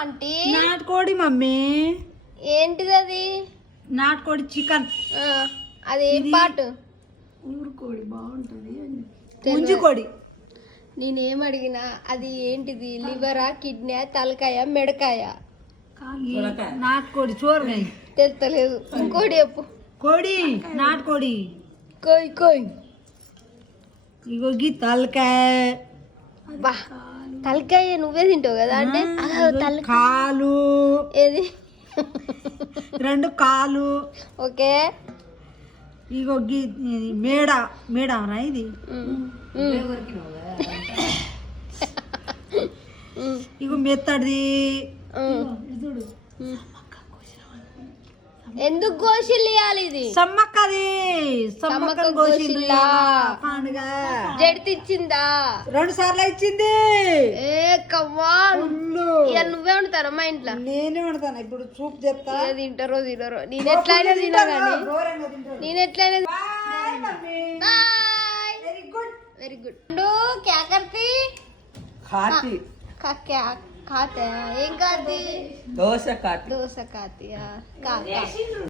Aunty నాటుకోడి mummy. ఏంటిది అది? నాటుకోడి చికెన్. అది ఏం పాటు? ఊరుకోడి బాగుంటది. పుంజుకోడి. నేనేం అడిగినా అది ఏంటిది? లివరా, కిడ్నీ, తలకాయ, మెడకాయ? నాటుకోడి చూరగాయ తెలుస్తలేదు. ఇంకోటి చెప్పు. కోడి, నాటుకోడి. కోయ్ కోయ్. ఇగో గీ తలకాయ. బా తలకాయ నువ్వే తింటావు కదా? అంటే కాలు. ఏది? 2 కాలు. ఓకే. ఇగో గీ మేడ. మేడరా ఇది? ఇగో మెత్తడిది. ఎందుకు గోషిల్ ఇవ్వాలి? ఇది సమ్మక్కది. సమ్మక్క గోషిల్లా పండుగ. జడితిచ్చిందా? 2 సార్లు ఇచ్చింది. ఏ కవ్వాల్. నువ్వే వండుతారా మా ఇంట్లో? నేనే వండుతాను. ఇప్పుడు చూపు చెప్తా. తింటారో తినరో. నేను ఎట్లయినా తినా కానీ. నేను ఎట్లయినా. Very good. Very good. క్యా కర్తీ? खाती. क्या खाते हैं? एक खाती डोसा खाती. डोसा खाती है।